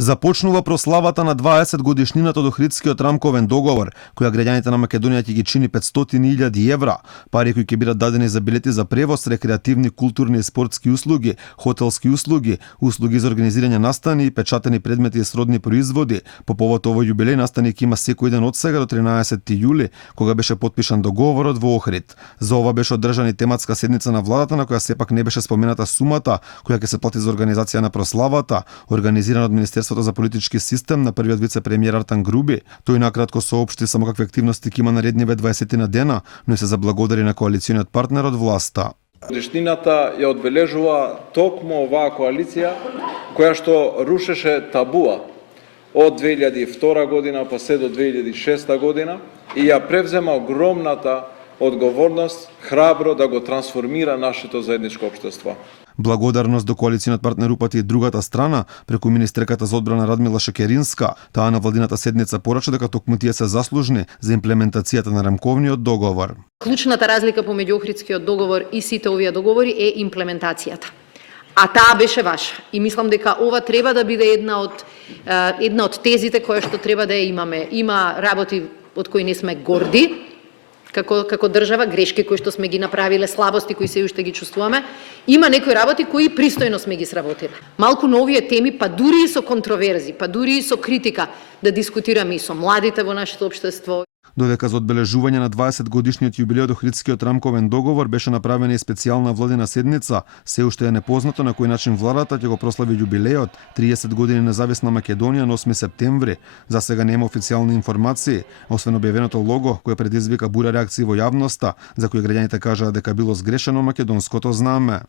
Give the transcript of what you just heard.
Започнува прославата на 20 годишнината од Охридскиот рамковен договор, која граѓаните на Македонија ќе ги чини 500.000 евра, пари кои ќе бидат дадени за билети за превоз, рекреативни, културни и спортски услуги, хотелски услуги, услуги за организирање настани и печатени предмети и сродни производи. По повод овој јубилеј настаник има секој ден од сега до 13 јули, кога беше потпишан договорот во Охрид. За ова беше одржана и тематска седница на владата, на која сепак не беше спомената сумата која ќе се плати за организација на прославата, организирана од Министерството за политички систем на првиот вице-премиер Артан Груби. Тој накратко соопшти само какви активности ќе има наредниве 20 на дена, но и се заблагодари на коалициониот партнер од власта. Годишнината ја одбележува токму оваа коалиција која што рушеше табуа од 2002 година па се до 2006 година и ја превзема огромната одговорност храбро да го трансформира нашето заедничко општество. Благодарност до коалициониот партнер упати и другата страна преку министерката за одбрана Радмила Шекеринска. Таа на владината седница порача дека токму тие се заслужни за имплементацијата на рамковниот договор. Клучната разлика помеѓу Охридскиот договор и сите овие договори е имплементацијата. А таа беше ваша. И мислам дека ова треба да биде една од тезите која што треба да ја имаме. Има работи од кои не сме горди, како држава, грешки кои што сме ги направиле, слабости кои се уште ги чувствуваме. Има некои работи кои пристојно сме ги сработиле. Малку на овие теми, па дури и со контроверзи, па дури и со критика, да дискутираме и со младите во нашето општество. Додека за одбележување на 20 годишниот јубилеј од Охридскиот рамковен договор беше направена и специјална владина седница, се уште е непознато на кој начин владата ќе го прослави јубилејот 30 години независна Македонија на 8 септември. За сега нема официјални информации, освен објавеното лого кој предизвика бура реакции во јавноста, за кој граѓаните кажаа дека било сгрешено македонското знаме.